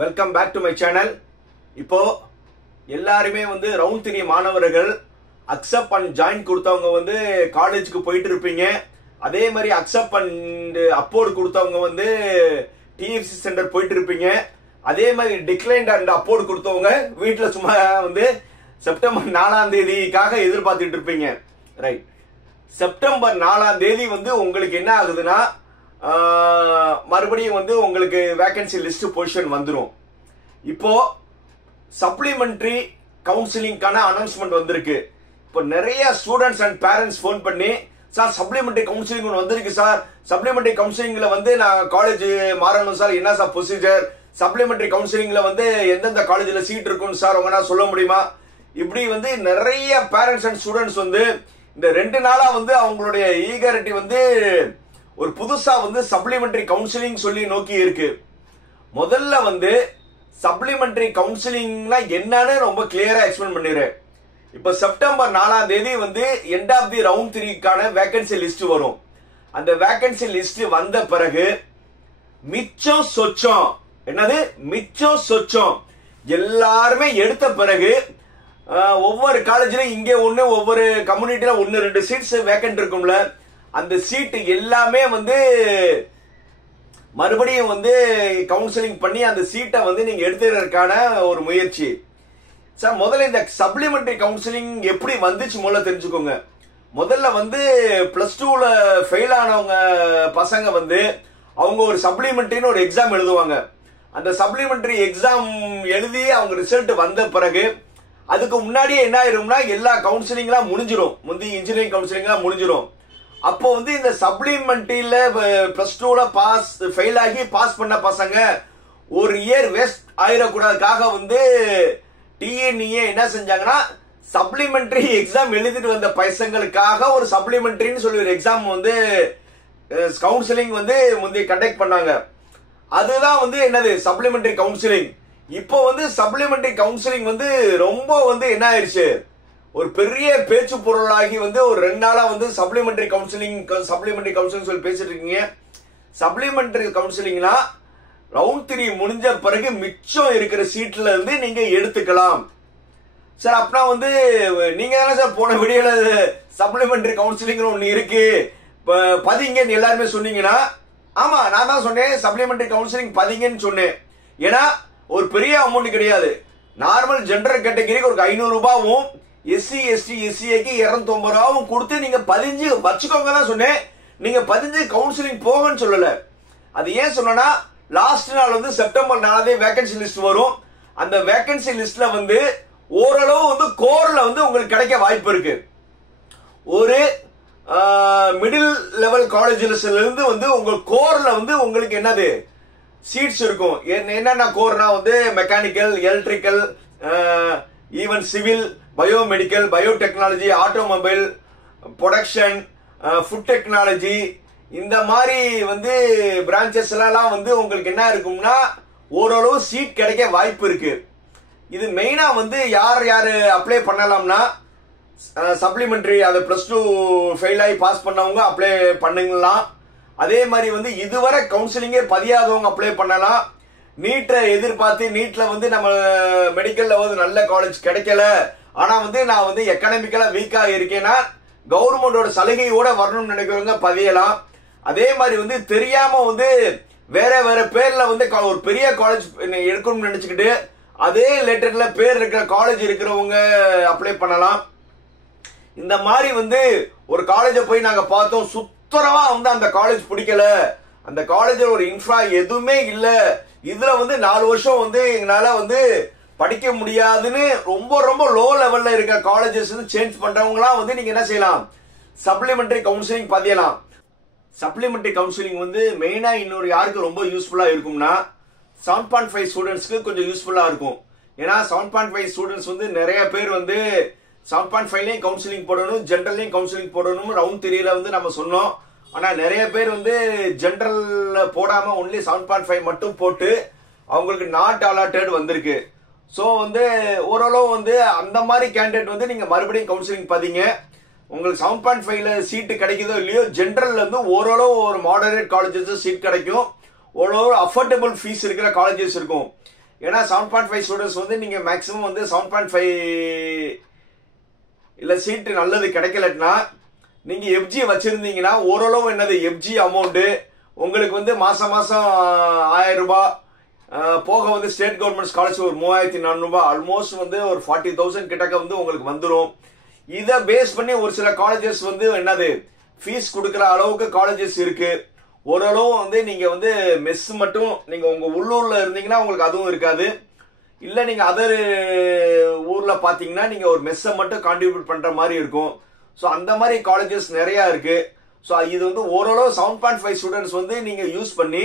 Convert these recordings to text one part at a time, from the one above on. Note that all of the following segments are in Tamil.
Welcome back to my channel. இப்போ எல்லாருமே வந்து ரவுண்ட் 3 மாணவர்கள் அக்செப்ட் அண்ட் ஜாயின் கொடுத்தவங்க வந்து காலேஜுக்கு போயிட்டு இருப்பீங்க. அதே மாதிரி அக்செப்ட் அண்ட் அப்போர்டு கொடுத்தவங்க வந்து டிஎஃப்சி சென்டர் போயிட்டு இருப்பீங்க. அதே மாதிரி டிக்ளைன் அண்ட் அப்போர்டு கொடுத்தவங்க வீட்டில் சும்மா வந்து செப்டம்பர் 4ஆம் தேதிக்காக எதிர்பார்த்துட்டு இருப்பீங்க. ரைட், செப்டம்பர் 4ஆம் தேதி வந்து உங்களுக்கு என்ன ஆகுதுன்னா மறுபடியும் வந்து உங்களுக்கு வேகன்சி லிஸ்ட் பொசிஷன் வந்துடும். இப்போ சப்ளிமெண்டரி கவுன்சிலிங்கான அனௌன்ஸ்மெண்ட் வந்திருக்கு. இப்போ நிறைய ஸ்டூடெண்ட்ஸ் அண்ட் பேரண்ட்ஸ் ஃபோன் பண்ணி, சார் சப்ளிமெண்டரி கவுன்சிலிங் வந்திருக்கு சார், சப்ளிமெண்டரி கவுன்சிலிங்ல வந்து நான் காலேஜ் மாறணும் சார், என்ன சார் ப்ரொசீஜர், சப்ளிமெண்டரி கவுன்சிலிங்ல வந்து எந்தெந்த காலேஜ்ல சீட் இருக்குன்னு சார் உங்களால சொல்ல முடியுமா? இப்படி வந்து நிறைய பேரண்ட்ஸ் அண்ட் ஸ்டூடெண்ட்ஸ் வந்து இந்த 2 நாளா வந்து அவங்களுடைய ஈகரிட்டி வந்து ஒரு புதுசா வந்து சப்ளிமெண்டரி கவுன்சிலிங் சொல்லி நோக்கி இருக்கு. முதல்ல வந்து சப்ளிமெண்டரி கவுன்சிலிங்னா என்னன்னு ரொம்ப கிளியரா எக்ஸ்பிளைன் பண்ணிடுறேன். இப்ப செப்டம்பர் 4ஆம் தேதி வந்து எண்ட் ஆஃப் தி ரவுண்ட் 3க்கான வேகன்சி லிஸ்ட் வரும். அந்த வேகன்சி லிஸ்ட் வந்த பிறகு மிச்சம் சொச்சம், என்னது மிச்சம் சொச்சம் எல்லாருமே எடுத்த பிறகு ஒவ்வொரு காலேஜ்லயும் இங்கே ஒண்ணு, ஒவ்வொரு கம்யூனிட்டில 1-2 சீட்ஸ் வேகன்ட் இருக்கும்ல, அந்த சீட்டு எல்லாமே வந்து மறுபடியும் வந்து கவுன்சிலிங் பண்ணி அந்த சீட்டை வந்து நீங்க எடுத்துறதுக்கான ஒரு முயற்சி. சார் முதல்ல இந்த சப்ளிமெண்டரி கவுன்சிலிங் எப்படி வந்துச்சு முதல்ல தெரிஞ்சுக்கோங்க. முதல்ல வந்து +2ல ஃபெயில் ஆனவங்க பசங்க வந்து அவங்க ஒரு சப்ளிமெண்டரின்னு ஒரு எக்ஸாம் எழுதுவாங்க. அந்த சப்ளிமெண்டரி எக்ஸாம் எழுதி அவங்க ரிசல்ட் வந்த பிறகு அதுக்கு முன்னாடியே என்ன ஆயிரும்னா எல்லா கவுன்சிலிங்லாம் முடிஞ்சிடும், முந்தி இன்ஜினியரிங் கவுன்சிலிங்லாம் முடிஞ்சிடும். அப்போ வந்து இந்த சப்ளிமெண்டரியில +2ல ஃபெயில் ஆகி பாஸ் பண்ண பசங்க ஒரு இயர் வேஸ்ட் ஆயிடக்கூடாதுக்காக வந்து டிஎன்இஏ என்ன செஞ்சாங்கன்னா சப்ளிமெண்டரி எக்ஸாம் எழுதிட்டு வந்த பசங்களுக்காக ஒரு சப்ளிமெண்டரின்னு சொல்லி ஒரு எக்ஸாம் வந்து கவுன்சிலிங் வந்து முந்தைய கண்டக்ட் பண்ணாங்க. அதுதான் வந்து என்னது சப்ளிமெண்டரி கவுன்சிலிங். இப்போ வந்து சப்ளிமெண்டரி கவுன்சிலிங் வந்து ரொம்ப வந்து என்ன ஆயிடுச்சு, ஒரு பெரிய பேச்சு பொருளாகி வந்து ஒரு 2 நாளா வந்து சப்ளிமெண்டரி கவுன்சிலிங் சொல்லி பேசிட்டு இருக்கீங்க. சப்ளிமெண்டரி கவுன்சிலிங்னா ரவுண்ட் 3 முடிஞ்ச பிறகு மிச்சம் இருக்கிற சீட்ல இருந்து நீங்க எடுத்துக்கலாம். சார் அப்படின்னா வந்து நீங்க தானே சார் போன வீடியோல சப்ளிமெண்டரி கவுன்சிலிங் ஒன்னு இருக்கு பதிங்கன்னு எல்லாருமே சொன்னீங்கன்னா, ஆமா நான் தான் சொன்னேன் சப்ளிமெண்டரி கவுன்சிலிங் பதிங்கன்னு சொன்னேன். ஏன்னா ஒரு பெரிய அமௌண்ட் கிடையாது. நார்மல் ஜெனரல் கேட்டகரிக்கு ஒரு 500 ரூபாயும் எஸ்சி எஸ்டி எஸ்சிஏக்கு 250 ரூபாயும் கொடுத்து நீங்க பதிஞ்சு வச்சுக்கோங்க தான் சொன்னேன். நீங்க பதிஞ்சு கவுன்சிலிங் போகன்னு சொல்லல. அது ஏன் சொன்னா லாஸ்ட் நாள் வந்து செப்டம்பர் 4 வேகன்சி லிஸ்ட் வரும். அந்த வேகன்சி லிஸ்ட்ல வந்து ஓரளவு வந்து கோர்ல வந்து உங்களுக்கு கிடைக்க வாய்ப்பு இருக்கு. ஒரு மிடில் லெவல் காலேஜ்ல இருந்து வந்து உங்க கோர்ல வந்து உங்களுக்கு என்னது சீட்ஸ் இருக்கும். என்னென்ன கோர்னா வந்து mechanical, electrical, even civil, biomedical, biotechnology, automobile, production, food technology, இந்த மாதிரி வந்து பிரான்சஸ் எல்லாம் வந்து உங்களுக்கு என்ன இருக்கும்னா ஓரளவு சீட் கிடைக்க வாய்ப்பு இருக்கு. இது மெயினா வந்து யார் யாரு அப்ளை பண்ணலாம்னா சப்ளிமெண்டரி அதை +2 ஃபெயில் ஆகி பாஸ் பண்ணவங்க அப்ளை பண்ணுங்கலாம். அதே மாதிரி வந்து இதுவரை கவுன்சிலிங்கே பதியாதவங்க அப்ளை பண்ணலாம். நீட்டை எதிர்பார்த்து நீட்ல வந்து நம்ம மெடிக்கல்ல வந்து நல்ல காலேஜ் கிடைக்கல, ஆனா வந்து நான் வந்து எக்கனாமிக்கலா வீக்கா இருக்கேன்னா கவர்மெண்டோட சலுகையோட வரணும்னு நினைக்கிறவங்க பதியலாம். அதே மாதிரி வந்து தெரியாம வந்து வேற வேற பேர்ல வந்து ஒரு பெரிய காலேஜ் எடுக்கணும்னு நினைச்சுக்கிட்டு அதே லெட்டர்ல பேர் இருக்கிற காலேஜ் இருக்கிறவங்க அப்ளை பண்ணலாம். இந்த மாதிரி வந்து ஒரு காலேஜை போய் நாங்க பார்த்தோம், சுத்தரவா வந்து அந்த காலேஜ் பிடிக்கல, அந்த காலேஜ்ல ஒரு இன்ஃப்ரா எதுவுமே இல்ல, இதுல வந்து 4 வருஷம் வந்து எங்களால வந்து படிக்க முடியாதுன்னு ரொம்ப ரொம்ப லோ லெவல்ல இருக்க காலேஜஸ் சேஞ்ச் பண்றவங்களாம் வந்து நீங்க என்ன செய்யலாம், சப்ளிமெண்டரி கவுன்சிலிங் பதியலாம். சப்ளிமெண்டரி கவுன்சிலிங் வந்து மெயினா இன்னொரு யாருக்கு ரொம்ப யூஸ்ஃபுல்லா இருக்கும்னா 7.5 ஸ்டூடெண்ட்ஸ்க்கு கொஞ்சம் யூஸ்ஃபுல்லா இருக்கும். ஏன்னா 7.5 ஸ்டூடெண்ட்ஸ் வந்து நிறைய பேர் வந்து 7.5லயும் கவுன்சிலிங் போடணும், ஜென்ரல்லையும் கவுன்சிலிங் போடணும் ரவுண்ட் 3ல வந்து நம்ம சொன்னோம். ஆனா நிறைய பேர் வந்து ஜென்ரல் போடாம ஒன்லி 7.5 மட்டும் போட்டு அவங்களுக்கு நாட் அலாட்டட் வந்திருக்கு. சோ வந்து ஓரளவு வந்து அந்த மாதிரி கேண்டிடேட் வந்து நீங்க மறுபடியும் கவுன்சிலிங் பாத்தீங்க, உங்களுக்கு 7.5ல சீட்டு கிடைக்குதோ இல்லையோ ஜென்ரல்ல இருந்து ஓரளவு ஒரு மாடரேட் காலேஜஸ் சீட் கிடைக்கும், ஓரளவு அஃபோர்டபுள் ஃபீஸ் இருக்கிற காலேஜஸ் இருக்கும். ஏன்னா 7.5 ஸ்டூடெண்ட்ஸ் வந்து நீங்க மேக்ஸிமம் வந்து 7.5 இல்ல சீட் நல்லது கிடைக்கலன்னா நீங்க எஃப்ஜி வச்சிருந்தீங்கன்னா ஓரளவு என்னது எஃப்ஜி அமௌண்ட் உங்களுக்கு வந்து மாசம் 1000 ரூபாய் போக வந்து ஸ்டேட் கவர்மெண்ட் ஸ்காலர்ஷிப் ஒரு 3400 ரூபாய் ஆல்மோஸ்ட் வந்து ஒரு 40,000 கிட்டக்க வந்து உங்களுக்கு வந்துடும். இதை பேஸ் பண்ணி ஒரு சில காலேஜஸ் வந்து என்னது ஃபீஸ் கொடுக்குற அளவுக்கு காலேஜஸ் இருக்கு. ஓரளவு வந்து நீங்க வந்து மெஸ் மட்டும் நீங்க உங்க உள்ளூர்ல இருந்தீங்கன்னா உங்களுக்கு அதுவும் இருக்காது. இல்ல நீங்க அதர் ஊர்ல பாத்தீங்கன்னா நீங்க ஒரு மெஸ்ஸை மட்டும் கான்ட்ரிபியூட் பண்ற மாதிரி இருக்கும். ஸோ அந்த மாதிரி காலேஜஸ் நிறைய இருக்கு. ஸோ இது வந்து ஓரளவு 7.5 ஸ்டூடெண்ட்ஸ் வந்து நீங்க யூஸ் பண்ணி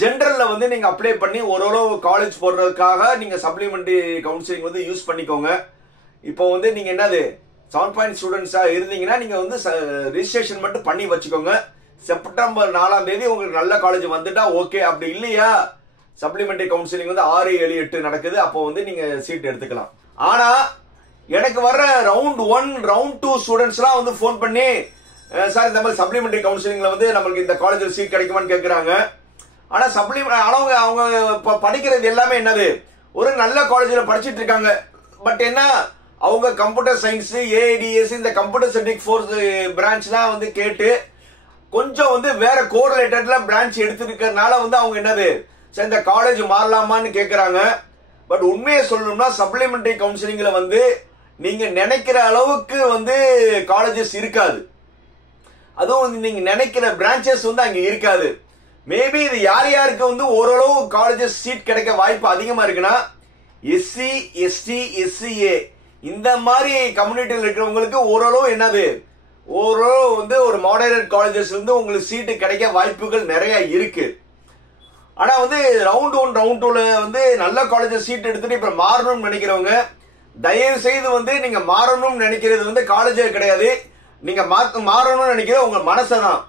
ஜென்ரல்ல வந்து நீங்க அப்ளை பண்ணி ஓரளவு காலேஜ் போடுறதுக்காக நீங்க சப்ளிமெண்டரி கவுன்சிலிங் வந்து யூஸ் பண்ணிக்கோங்க. இப்போ வந்து நீங்க என்னது 7.5 ஸ்டூடெண்ட்ஸா இருந்தீங்கன்னா நீங்க வந்து ரிஜிஸ்ட்ரேஷன் மட்டும் பண்ணி வச்சுக்கோங்க. செப்டம்பர் 4ஆம் தேதி உங்களுக்கு நல்ல காலேஜ் வந்துட்டா ஓகே. அப்படி இல்லையா சப்ளிமெண்டரி கவுன்சிலிங் வந்து 6, 7, 8 நடக்குது. அப்போ வந்து நீங்க சீட் எடுத்துக்கலாம். ஆனா எனக்கு வர்ற ரவுண்ட் 1, ரவுண்ட் 2 ஸ்டூடெண்ட்ஸ்லாம் வந்து போன் பண்ணி சார் இந்த மாதிரி சப்ளிமெண்டரி கவுன்சிலிங்ல வந்து நம்மளுக்கு இந்த காலேஜ்ல சீட் கிடைக்குமான்னு கேட்கறாங்க. ஆனா அவங்க படிக்கிறது எல்லாமே என்னது ஒரு நல்ல காலேஜ்ல படிச்சிட்டு இருக்காங்க. பட் என்ன அவங்க கம்ப்யூட்டர் சயின்ஸ், ஏஐடிஎஸ் இந்த கம்ப்யூட்டர் சயின்டிக் ஃபோர்ஸ் பிரான்ச்லாம் வந்து கேட்டு கொஞ்சம் வந்து வேற கோரிலேட்டட்ல பிரான்ச் எடுத்திருக்கிறதுனால வந்து அவங்க என்னது இந்த காலேஜ் மாறலாமான்னு கேட்கறாங்க. பட் உண்மையை சொல்லணும்னா சப்ளிமெண்டரி கவுன்சிலிங்ல வந்து நீங்க நினைக்கிற அளவுக்கு வந்து காலேஜஸ் இருக்காது. அதுவும் நீங்க நினைக்கிற பிரான்ச்சஸ் வந்து அங்க இருக்காது. மேபி இது யார் யாருக்கு வந்து ஓரளவு காலேஜஸ் சீட் கிடைக்க வாய்ப்பு அதிகமா இருக்குன்னா எஸ்சி, எஸ்டி, எஸ்சிஏ இந்த மாதிரி கம்யூனிட்டியில் இருக்கிறவங்களுக்கு ஓரளவு என்னது ஓரளவு வந்து ஒரு மாடரேட் காலேஜஸ் வந்து உங்களுக்கு சீட்டு கிடைக்க வாய்ப்புகள் நிறைய இருக்கு. ஆனா வந்து ரவுண்ட் 1, ரவுண்ட் 2ல வந்து நல்ல காலேஜஸ் சீட் எடுத்துட்டு இப்ப மாறணும்னு நினைக்கிறவங்க தயவு செய்து வந்து நீங்க மாறணும்னு நினைக்கிறது வந்து காலேஜே கிடையாது. நீங்க மாறணும்னு நினைக்கிற உங்க மனசை தான்.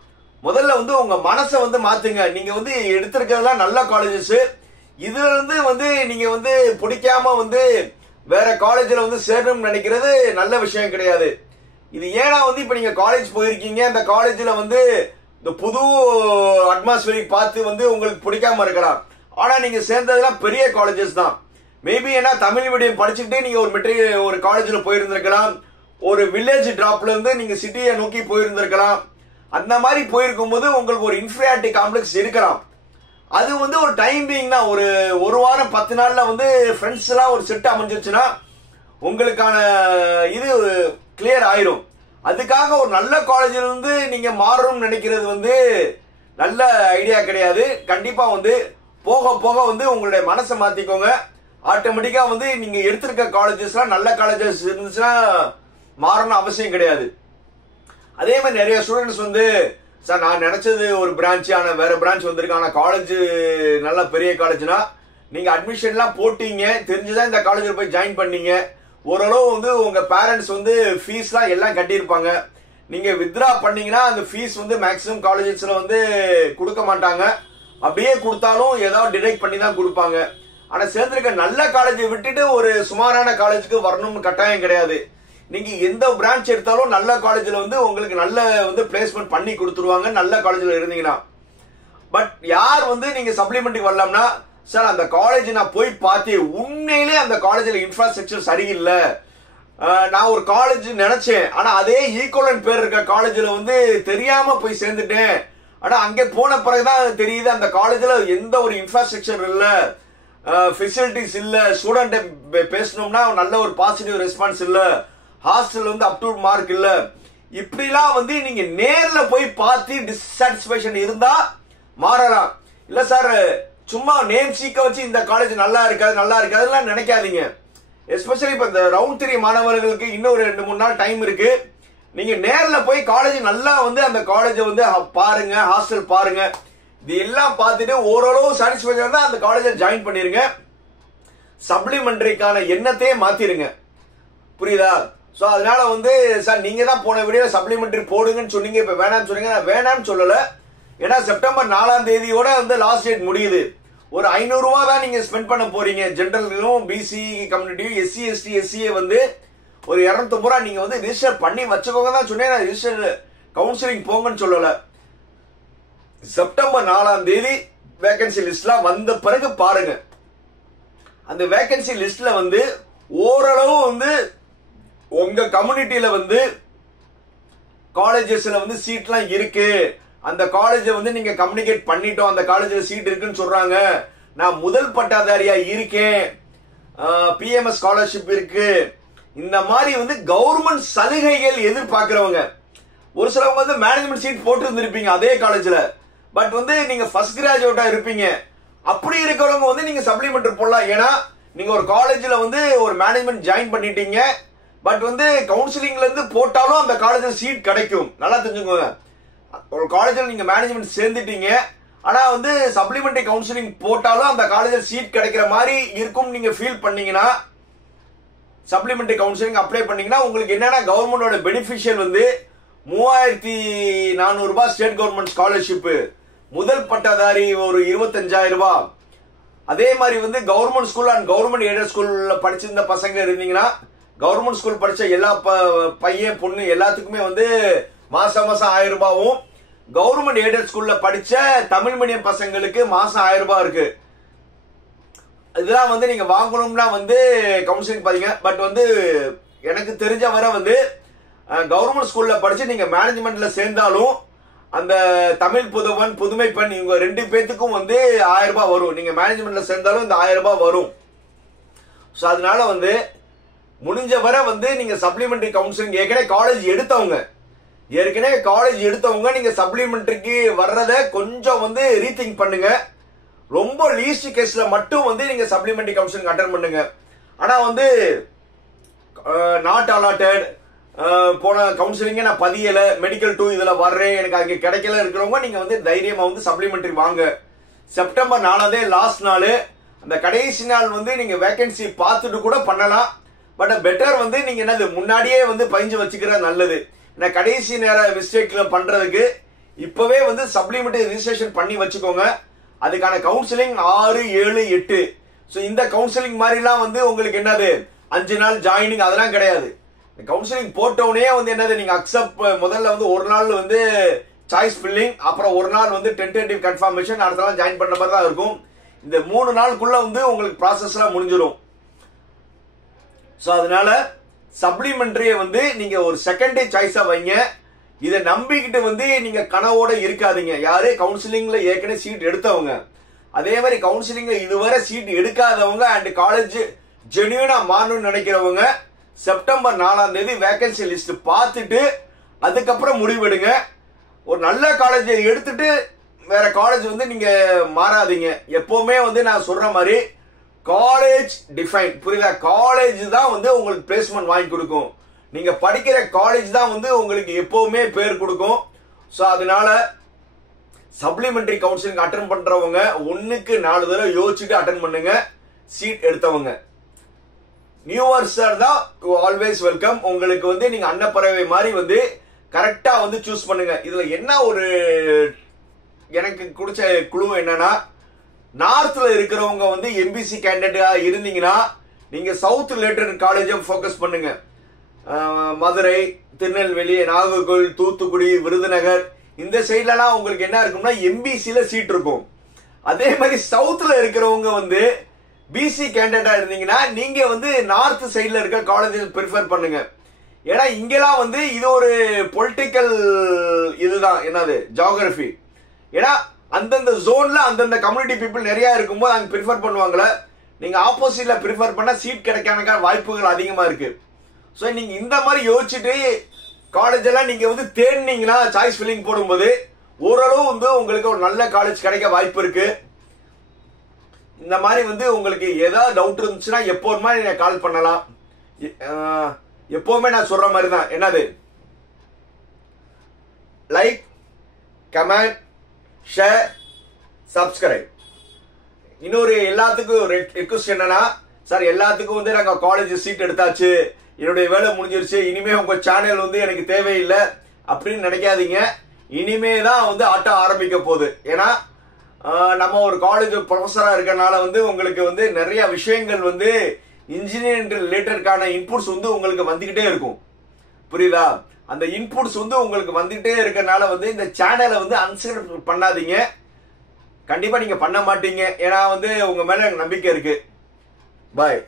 முதல்ல வந்து உங்க மனசை வந்து மாத்துங்க. நீங்க வந்து எடுத்திருக்கிறதுலாம் நல்ல காலேஜஸ். இதுல இருந்து வந்து நீங்க வந்து பிடிக்காம வந்து வேற காலேஜ்ல வந்து சேரணும்னு நினைக்கிறது நல்ல விஷயம் கிடையாது. இது ஏன்னா வந்து இப்ப நீங்க காலேஜ் போயிருக்கீங்க, அந்த காலேஜ்ல வந்து இந்த புது அட்மாஸ்பியரிக் பார்த்து வந்து உங்களுக்கு பிடிக்காம இருக்கலாம். ஆனா நீங்க சேர்ந்ததெல்லாம் பெரிய காலேஜஸ் தான். மேபி ஏன்னா தமிழ் மீடியம் படிச்சுக்கிட்டே நீங்க ஒரு காலேஜ்ல போயிருந்திருக்கலாம். ஒரு வில்லேஜ் டிராப்ல இருந்து நீங்க சிட்டியை நோக்கி போயிருந்திருக்கலாம். அந்த மாதிரி போயிருக்கும் போது உங்களுக்கு ஒரு இன்ஃபீரியாரிட்டி காம்ப்ளெக்ஸ் இருக்கலாம். அது வந்து ஒரு டைம் பீயிங் தான். ஒரு வாரம் 10 நாள்ல வந்து ஃப்ரெண்ட்ஸ் எல்லாம் ஒரு செட் அமைஞ்சிருச்சுன்னா உங்களுக்கான இது கிளியர் ஆயிரும். அதுக்காக ஒரு நல்ல காலேஜ்ல இருந்து நீங்க மாறணும்னு நினைக்கிறது வந்து நல்ல ஐடியா கிடையாது. கண்டிப்பா வந்து போக போக வந்து உங்களுடைய மனசை மாத்திக்கோங்க. ஆட்டோமேட்டிக்கா வந்து நீங்க எடுத்திருக்க காலேஜஸ்லாம் நல்ல காலேஜஸ் இருந்துச்சுன்னா மாறணும் அவசியம் கிடையாது. அதே மாதிரி நிறைய ஸ்டூடெண்ட்ஸ் வந்து சார் நான் நினைச்சது ஒரு பிரான்ச், ஆனா வேற பிரான்ச் வந்திருக்கு. ஆனா காலேஜ் நல்ல பெரிய காலேஜ்னா நீங்க அட்மிஷன்லாம் போட்டீங்க, தெரிஞ்சுதான் இந்த காலேஜ்ல போய் ஜாயின் பண்ணீங்க. ஓரளவு வந்து உங்க பேரண்ட்ஸ் வந்து ஃபீஸ்லாம் எல்லாம் கட்டியிருப்பாங்க. நீங்க வித்ரா பண்ணீங்கன்னா அந்த ஃபீஸ் வந்து மேக்ஸிமம் காலேஜஸ்ல வந்து கொடுக்க மாட்டாங்க. அப்படியே கொடுத்தாலும் ஏதாவது டிடெக்ட் பண்ணி தான் கொடுப்பாங்க. ஆனா சேர்ந்திருக்க நல்ல காலேஜை விட்டுட்டு ஒரு சுமாரான காலேஜுக்கு வரணும்னு கட்டாயம் கிடையாது. நீங்க எந்த பிரான்ச் எடுத்தாலும் நல்ல காலேஜ்ல வந்து உங்களுக்கு நல்ல வந்து பிளேஸ்மெண்ட் பண்ணி கொடுத்துருவாங்க நல்ல காலேஜ்ல இருந்தீங்கன்னா. பட் யார் வந்து நீங்க சப்ளிமெண்டரி வரலாம்னா சார் அந்த காலேஜ் நான் போய் பார்த்தேன், உண்மையிலே அந்த காலேஜ்ல இன்ஃப்ராஸ்ட்ரக்சர் சரியில்லை, நான் ஒரு காலேஜ் நினைச்சேன் ஆனா அதே ஈக்குவலன்ட் பேர் இருக்க காலேஜ்ல வந்து தெரியாம போய் சேர்ந்துட்டேன், ஆனா அங்கே போன பிறகுதான் தெரியுது அந்த காலேஜ்ல எந்த ஒரு இன்ஃப்ராஸ்ட்ரக்சர் இல்ல, ஃபெசிலிட்டிஸ் இல்ல, ஸ்டூடெண்ட் பேசணும்னா நல்ல ஒரு பாசிட்டிவ் ரெஸ்பான்ஸ் இல்ல, ஹாஸ்டல் வந்து அப் டு மார்க் இல்ல, இப்படிலாம் வந்து நீங்க நேர்ல போய் பார்த்து டிசாட்டிஸ்பேக்ஷன் இருந்தா மாறலாம். இல்ல சார் சும்மா நேம் சீக்க வச்சு இந்த காலேஜ் நல்லா இருக்காதுலாம் நினைக்காதீங்க. எஸ்பெஷலி இப்ப இந்த ரவுண்ட் 3 மாணவர்களுக்கு இன்னும் ஒரு 2-3 நாள் டைம் இருக்கு. நீங்க நேர்ல போய் காலேஜ் நல்லா வந்து அந்த காலேஜ் வந்து பாருங்க, ஹாஸ்டல் பாருங்க, இது எல்லாம் பார்த்துட்டு ஓரளவு சாட்டிஸ்பேக்ஷன் தான் அந்த காலேஜை ஜாயின் பண்ணிருங்க. சப்ளிமெண்டரிக்கான எண்ணத்தையே மாத்திருங்க. புரியுதா? சோ அதனால வந்து சார் நீங்க தான் போன வீடியோ சப்ளிமெண்டரி போடுங்கன்னு சொன்னீங்க, இப்ப வேணாம்னு சொன்னீங்க. நான் வேணாம்னு சொல்லல. ஏன்னா செப்டம்பர் 4ஆம் தேதியோட வந்து லாஸ்ட் டேட் முடியுது. ஒரு 500 ரூபாய் தான் நீங்க ஸ்பெண்ட் பண்ண போறீங்க. ஜெனரலும் பிசி கம்யூனிட்டியும் எஸ்சி எஸ்டி எஸ்சிஏ வந்து ஒரு 250 ரூபாய் நீங்க வந்து ரிஜிஸ்டர் பண்ணி வச்சுக்கோங்க தான் சொன்னேன். நான் ரிஜிஸ்டர் கவுன்சிலிங் போங்கன்னு சொல்லல. செப்டம்பர் 4ஆம் தேதி வேகன்சி லிஸ்ட்லாம் வந்த பிறகு பாருங்க. அந்த வேகன்சி லிஸ்ட்ல வந்து ஓரளவு வந்து உங்க கம்யூனிட்டியில வந்து காலேஜஸ்ல வந்து சீட்லாம் இருக்கு, அந்த காலேஜை வந்து நீங்க கம்யூனிகேட் பண்ணிட்டோம், அந்த காலேஜ்ல சீட் இருக்குன்னு சொல்றாங்க, நான் முதல் பட்டாதாரியா இருக்கேன், பிஎம்எஸ் ஸ்காலர்ஷிப் இருக்கு, இந்த மாதிரி வந்து கவர்மெண்ட் சலுகைகள் எதிர்பார்க்கிறவங்க. ஒரு சிலவங்க வந்து மேனேஜ்மெண்ட் சீட் போட்டு இருந்திருப்பீங்க அதே காலேஜ்ல, பட் வந்து நீங்க ஃபர்ஸ்ட் கிராஜுவேட்டா இருப்பீங்க. அப்படி இருக்கிறவங்க வந்து நீங்க சப்ளிமெண்டரி போடலாம். ஏன்னா நீங்க ஒரு காலேஜ்ல வந்து ஒரு மேனேஜ்மெண்ட் ஜாயின் பண்ணிட்டீங்க, பட் வந்து கவுன்சிலிங்ல இருந்து போட்டாலும் அந்த காலேஜ்ல சீட் கிடைக்கும். நல்லா தெரிஞ்சுக்கோங்க, ஒரு காலேஜ்ல நீங்க மேனேஜ்மெண்ட் சேர்ந்துட்டீங்க, ஆனா வந்து சப்ளிமெண்டரி கவுன்சிலிங் போட்டாலும் அந்த காலேஜ்ல சீட் கிடைக்கிற மாதிரி இருக்கும் நீங்க ஃபீல் பண்ணீங்கன்னா, சப்ளிமெண்டரி கவுன்சிலிங் அப்ளை பண்ணீங்கன்னா உங்களுக்கு என்னன்னா கவர்மெண்டோட பெனிஃபிஷியல் வந்து 3400 ரூபாய் ஸ்டேட் கவர்மெண்ட் ஸ்காலர்ஷிப், முதல் பட்டதாரி ஒரு 25,000 ரூபாய். அதே மாதிரி வந்து government school and government aided ஸ்கூல்ல படிச்சிருந்த பசங்க இருந்தீங்கன்னா, கவர்மெண்ட் ஸ்கூல் படிச்ச எல்லா பையன் பொண்ணு எல்லாத்துக்குமே வந்து மாசம் 1000 ரூபாயும், கவர்மெண்ட் எய்டட் ஸ்கூல்ல படிச்ச தமிழ் மீடியம் பசங்களுக்கு மாசம் 1000 ரூபாய் இருக்கு. இதெல்லாம் வந்து நீங்க வாங்கணும்னா வந்து கவுன்சிலிங் பாத்தீங்க. பட் வந்து எனக்கு தெரிஞ்ச வரை வந்து கவர்மெண்ட் ஸ்கூல்ல படிச்சு நீங்க மேனேஜ்மெண்ட்ல சேர்ந்தாலும் அந்த தமிழ் புதுவன் புதுமை பெண் இவங்க 2 பேத்துக்கும் வந்து 1000 ரூபாய் வரும். நீங்க மேனேஜ்மெண்ட்ல சேர்ந்தாலும் இந்த 1000 ரூபாய் வரும். சோ அதனால வந்து முடிஞ்ச வரை வந்து நீங்க சப்ளிமெண்டரி கவுன்சிலிங் ஏற்கனவே காலேஜ் எடுத்தவங்க நீங்க சப்ளிமெண்டரிக்கு வர்றத கொஞ்சம் வந்து ரீதிங்க் பண்ணுங்க. ரொம்ப லீஸ்ட் கேஸ்ல மட்டும் வந்து நீங்க சப்ளிமெண்டரி கவுன்சிலிங் அட்டெண்ட் பண்ணுங்க. ஆனா வந்து நாட் அலாட்டட் போன கவுன்சிலிங்க நான் பதியல, மெடிக்கல் 2 இதுல வர்றேன், எனக்கு அங்க கிடைக்கல இருக்கிறவங்க நீங்க வந்து தைரியமா வந்து சப்ளிமெண்டரி வாங்க. செப்டம்பர் 4 லாஸ்ட் நாள், அந்த கடைசி நாள் வந்து நீங்க வேகன்சி பார்த்துட்டு கூட பண்ணலாம். பட் பெட்டர் வந்து நீங்க என்னது முன்னாடியே வந்து பயிஞ்சு வச்சுக்கிறது நல்லது. ஏன்னா கடைசி நேர மிஸ்டேக்ல பண்றதுக்கு இப்பவே வந்து சப்ளிமெண்டரி ரிஜிஸ்ட்ரேஷன் பண்ணி வச்சுக்கோங்க. அதுக்கான கவுன்சிலிங் 6, 7, 8. சோ இந்த கவுன்சிலிங் மாதிரிலாம் வந்து உங்களுக்கு என்னது 5 நாள் ஜாயினிங் அதெல்லாம் கிடையாது. கவுன்சிலிங் போட்டோடனே வந்து என்னது நீங்க அக்செப்ட் முதல்ல வந்து ஒரு நாள் வந்து சாய்ஸ் ஃபில்லிங், அப்புறம் ஒரு நாள் வந்து டென்டேட்டிவ் கன்ஃபர்மேஷன், அடுத்த நாள் ஜாயின் பண்ற மாதிரி தான் இருக்கும். இந்த 3 நாளுக்குள்ள வந்து உங்களுக்கு ப்ராசஸ் எல்லாம் முடிஞ்சிடும். சோ அதனால சப்ளிமெண்டரிய வந்து நீங்க ஒரு செகண்டரி சாய்ஸா வைங்க. இதை நம்பிக்கிட்டு வந்து நீங்க கனவோட இருக்காதீங்க. யாரு கவுன்சிலிங்ல ஏற்கனவே சீட் எடுத்தவங்க, அதே மாதிரி கவுன்சிலிங்ல இதுவரை சீட் எடுக்காதவங்க அண்ட் காலேஜ் ஜெனியூனா மாறணும்னு நினைக்கிறவங்க செப்டம்பர் 4 வேகன்சி லிஸ்ட் பார்த்துட்டு அதுக்கப்புறம் முடிவெடுங்க. ஒரு நல்ல காலேஜ் எடுத்துட்டு வேற காலேஜ் வந்து நீங்க மாறாதீங்க. எப்பவுமே வந்து நான் சொல்ற மாதிரி காலேஜ் டிஃபைன், புரியுதா? காலேஜ் தான் வந்து உங்களுக்கு பிளேஸ்மெண்ட் வாங்கி கொடுக்கும். நீங்க படிக்கிற காலேஜ் தான் வந்து உங்களுக்கு எப்பவுமே பேர் கொடுக்கும். சோ அதனால சப்ளிமெண்டரி கவுன்சிலிங் அட்டெண்ட் பண்றவங்க 1க்கு 4 தடவை யோசிச்சுட்டு அட்டெண்ட் பண்ணுங்க. சீட் எடுத்தவங்க நியூவர்ஸ் தான் ஆல்வேஸ் வெல்கம். உங்களுக்கு வந்து நீங்க அன்னப்பறவை மாதிரி வந்து கரெக்டா வந்து சூஸ் பண்ணுங்க. இதுல என்ன ஒரு எனக்கு குடிச்ச குழு என்னன்னா, நார்த்ல இருக்கிறவங்க வந்து எம்பிசி கேண்டிடேட்டா இருந்தீங்கன்னா நீங்க சவுத் ரிலேட்டட் காலேஜை போக்கஸ் பண்ணுங்க. மதுரை, திருநெல்வேலி, நாகர்கோவில், தூத்துக்குடி, விருதுநகர் இந்த சைட்லலாம் உங்களுக்கு என்ன இருக்கும்னா எம்பிசில சீட் இருக்கும். அதே மாதிரி சவுத்ல இருக்கிறவங்க வந்து பிசி கேண்டிடேட்டா இருந்தீங்கன்னா நீங்க வந்து நார்த் சைட்ல இருக்க காலேஜ் ப்ரிஃபர் பண்ணுங்க. ஏன்னா இங்கெல்லாம் வந்து இது ஒரு பொலிட்டிக்கல் இதுதான், என்னது ஜியோகிராபி. ஏன்னா அந்தந்த ஜோன்ல அந்தந்த கம்யூனிட்டி பீப்புள் நிறைய இருக்கும்போது அங்க ப்ரிஃபர் பண்ணுவாங்களே. நீங்க ஆப்போசிட்ல ப்ரிஃபர் பண்ணா சீட் கிடைக்கான வாய்ப்புகள் அதிகமா இருக்கு. சோ நீங்க இந்த மாதிரி யோசிச்சுட்டு காலேஜ் எல்லாம் நீங்க வந்து தேடினீங்கன்னா சாய்ஸ் ஃபில்லிங் போடும்போது ஓரளவு வந்து உங்களுக்கு ஒரு நல்ல காலேஜ் கிடைக்க வாய்ப்பு இருக்கு. இந்த மாதிரி வந்து உங்களுக்கு ஏதாவது டவுட் இருந்துச்சுன்னா எப்போதுமே நீங்க கால் பண்ணலாம். எப்பவுமே நான் சொல்ற மாதிரி தான், என்னது லைக், கமெண்ட், ஷேர், சப்ஸ்கிரைப். இன்னொரு எல்லாத்துக்கும் ரெக்வஸ்ட் என்னன்னா, சார் எல்லாத்துக்கும் வந்து நாங்க காலேஜ் சீட் எடுத்தாச்சு, என்னுடைய வேலை முடிஞ்சிருச்சு, இனிமே உங்க சேனல் வந்து எனக்கு தேவையில்லை அப்படின்னு நினைக்காதீங்க. இனிமே தான் வந்து ஆட்ட ஆரம்பிக்க போகுது. ஏன்னா நம்ம ஒரு காலேஜ் ப்ரொஃபஸரா இருக்கனால வந்து உங்களுக்கு வந்து நிறைய விஷயங்கள் வந்து இன்ஜினியரிங் ரிலேட்டடான இன்புட்ஸ் வந்து உங்களுக்கு வந்துகிட்டே இருக்கும். புரியுதா? அந்த இன்புட்ஸ் வந்து உங்களுக்கு வந்துகிட்டே இருக்கனால வந்து இந்த சேனலை வந்து அன்சப்ஸ்கிரைப் பண்ணாதீங்க. கண்டிப்பா நீங்க பண்ண மாட்டீங்க. ஏன்னா வந்து உங்க மேல எனக்கு நம்பிக்கை இருக்கு. பாய்.